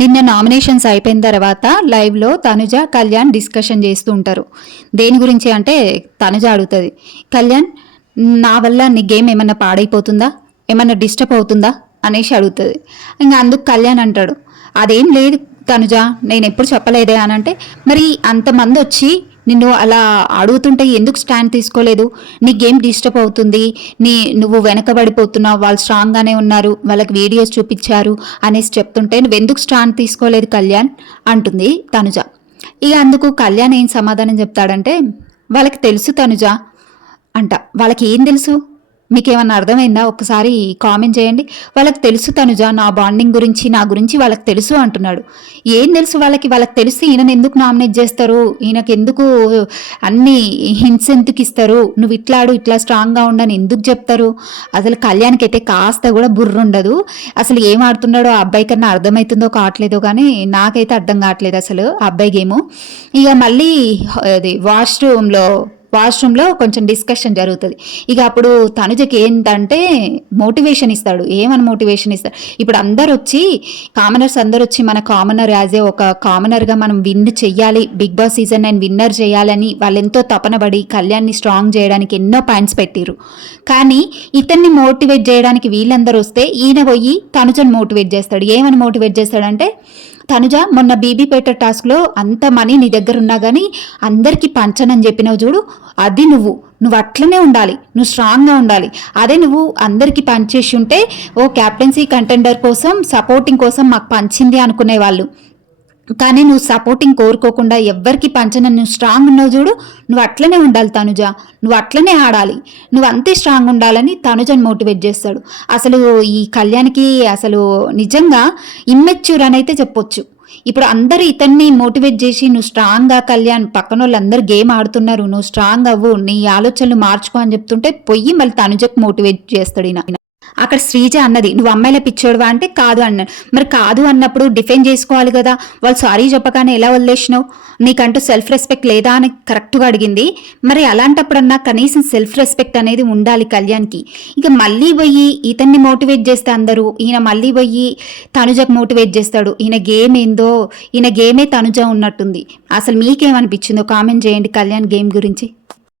నిన్న నామినేషన్స్ అయిపోయిన తర్వాత లైవ్లో తనుజ కళ్యాణ్ డిస్కషన్ చేస్తూ ఉంటారు. దేని గురించి అంటే తనుజ అడుగుతుంది, కళ్యాణ్ నా వల్ల నీ గేమ్ ఏమన్నా పాడైపోతుందా, ఏమన్నా డిస్టర్బ్ అవుతుందా అనేసి అడుగుతుంది. ఇంకా అందుకు కళ్యాణ్ అంటాడు, అదేం లేదు తనుజ, నేను ఎప్పుడు చెప్పలేదే అని అంటే, మరి అంతమంది వచ్చి నిన్ను అలా అడుగుతుంటే ఎందుకు స్టాండ్ తీసుకోలేదు, నీ గేమ్ డిస్టర్బ్ అవుతుంది, నువ్వు వెనకబడిపోతున్నావు, వాళ్ళు స్ట్రాంగ్గానే ఉన్నారు, వాళ్ళకి వీడియోస్ చూపించారు అనేసి చెప్తుంటే నువ్వెందుకు స్టాండ్ తీసుకోలేదు కళ్యాణ్ అంటుంది తనుజ. ఇక అందుకు కళ్యాణ్ ఏం సమాధానం చెప్తాడంటే, వాళ్ళకి తెలుసు తనుజ అంట. వాళ్ళకి ఏం తెలుసు, మీకేమన్నా అర్థమైందా, ఒక్కసారి కామెంట్ చేయండి. వాళ్ళకి తెలుసు తనుజ, నా బాండింగ్ గురించి, నా గురించి వాళ్ళకి తెలుసు అంటున్నాడు. ఏం తెలుసు వాళ్ళకి తెలిసి ఈయనను ఎందుకు నామినేట్ చేస్తారు, ఈయనకి ఎందుకు అన్ని హింట్స్ ఎందుకు ఇస్తారు, నువ్వు ఇట్లాడు ఇట్లా స్ట్రాంగ్గా ఉండని ఎందుకు చెప్తారు. అసలు కళ్యాణ్కి అయితే కాస్త కూడా బుర్ర ఉండదు. అసలు ఏం ఆడుతున్నాడో ఆ అబ్బాయి కన్నా అర్థమవుతుందో కావట్లేదో కానీ నాకైతే అర్థం కావట్లేదు అసలు ఆ అబ్బాయి గేము. ఇక మళ్ళీ అది వాష్రూమ్లో కొంచెం డిస్కషన్ జరుగుతుంది. ఇక అప్పుడు తనుజకి ఏంటంటే మోటివేషన్ ఇస్తాడు. ఏమని మోటివేషన్ ఇస్తాడు, ఇప్పుడు కామనర్స్ అందరు వచ్చి మన కామనర్ యాజ్ ఏ ఒక కామనర్గా మనం విన్ చెయ్యాలి, బిగ్ బాస్ సీజన్ 9 విన్నర్ చేయాలని వాళ్ళు ఎంతో తపనబడి కళ్యాణ్ని స్ట్రాంగ్ చేయడానికి ఎన్నో పాయింట్స్ పెట్టిరు. కానీ ఇతన్ని మోటివేట్ చేయడానికి వీళ్ళందరూ వస్తే ఈయన పోయి తనుజను మోటివేట్ చేస్తాడు. ఏమని మోటివేట్ చేస్తాడంటే, తనుజ మొన్న బీబీపేట టాస్క్లో అంత మనీ నీ దగ్గర ఉన్నా కానీ అందరికీ పంచనని చెప్పినావు చూడు, అది నువ్వు అట్లనే ఉండాలి, నువ్వు స్ట్రాంగ్గా ఉండాలి. అదే నువ్వు అందరికీ పంచేసి ఉంటే ఓ క్యాప్టెన్సీ కంటెండర్ కోసం సపోర్టింగ్ కోసం మాకు పంచింది అనుకునేవాళ్ళు. కానీ నువ్వు సపోర్టింగ్ కోరుకోకుండా ఎవ్వరికి పంచన నువ్వు స్ట్రాంగ్ ఉన్నావు చూడు, నువ్వు అట్లనే ఉండాలి తనుజ, నువ్వు అట్లనే ఆడాలి, నువ్వు అంతే స్ట్రాంగ్ ఉండాలని తనుజని మోటివేట్ చేస్తాడు. అసలు ఈ కళ్యాణ్కి అసలు నిజంగా ఇమ్మెచ్యూర్ అని అయితే చెప్పొచ్చు. ఇప్పుడు అందరూ ఇతన్ని మోటివేట్ చేసి నువ్వు స్ట్రాంగ్గా కళ్యాణ్, పక్కన వాళ్ళందరూ గేమ్ ఆడుతున్నారు, నువ్వు స్ట్రాంగ్ అవ్వు, నీ ఆలోచనలు మార్చుకో అని చెప్తుంటే పొయ్యి మళ్ళీ తనుజకు మోటివేట్ చేస్తాడు ఈయన. అక్కడ శ్రీజ అన్నది, నువ్వు అమ్మాయిల పిచ్చోడువా అంటే కాదు అన్నాడు. మరి కాదు అన్నప్పుడు డిఫెండ్ చేసుకోవాలి కదా, వాళ్ళు సారీ చెప్పగానే ఎలా వదిలేసినావు, నీకంటూ సెల్ఫ్ రెస్పెక్ట్ లేదా అని కరెక్ట్గా అడిగింది. మరి అలాంటప్పుడన్నా కనీసం సెల్ఫ్ రెస్పెక్ట్ అనేది ఉండాలి కళ్యాణ్కి. ఇక మళ్ళీ పోయి ఇతన్ని మోటివేట్ చేస్తే అందరూ, ఈయన మళ్ళీ పోయి తనుజకు మోటివేట్ చేస్తాడు. ఈయన గేమ్ ఏందో, ఈయన గేమే తనుజ ఉన్నట్టుంది. అసలు మీకేమనిపించిందో కామెంట్ చేయండి కళ్యాణ్ గేమ్ గురించి.